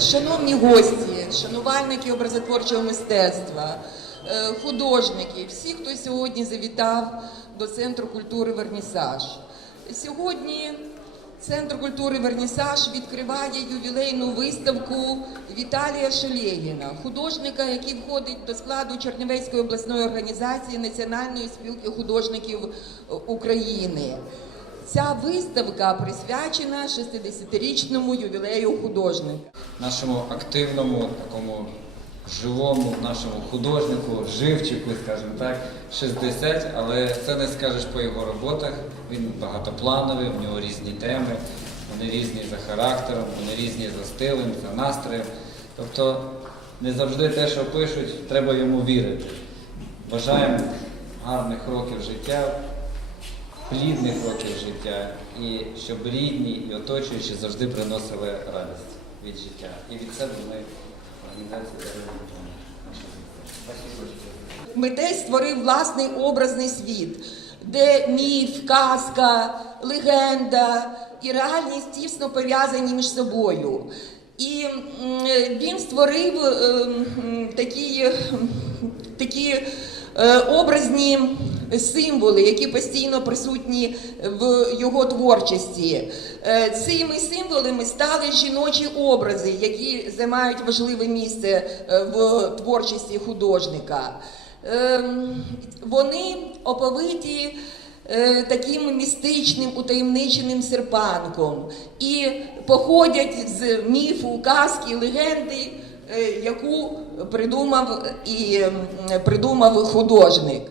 Шановні гості, шанувальники образотворчого мистецтва, е, художники, всі, хто сьогодні завітав до Центру культури Вернісаж. Сьогодні Центр культури Вернісаж відкриває ювілейну виставку Віталія Шелєгіна, художника, який входить до складу Чернівецької обласної організації Національної спілки художників України. Ця виставка присвячена 60-річному ювілею художника. нашому активному, такому живому, нашому художнику, живчику, скажімо так, 60, але це не скажеш по його роботах. Він багатоплановий, в нього різні теми, вони різні за характером, вони різні за стилем, за настроєм. Тобто не завжди те, що пишуть, треба йому вірити. Бажаємо гарних років життя, плідних років життя, і щоб рідні і оточуючі завжди приносили радість від життя. І від себе ми організація. Митець створив власний образний світ, де міф, казка, легенда і реальність тісно пов'язані між собою. І він створив е, такі, такі е, образні символи, які постійно присутні в його творчості. Е, Цими символами стали жіночі образи, які займають важливе місце е, в творчості художника. Ем, Вони оповиті е, таким містичним утаємниченим серпанком і походять з міфу, казки, легенди, яку придумав і придумав художник.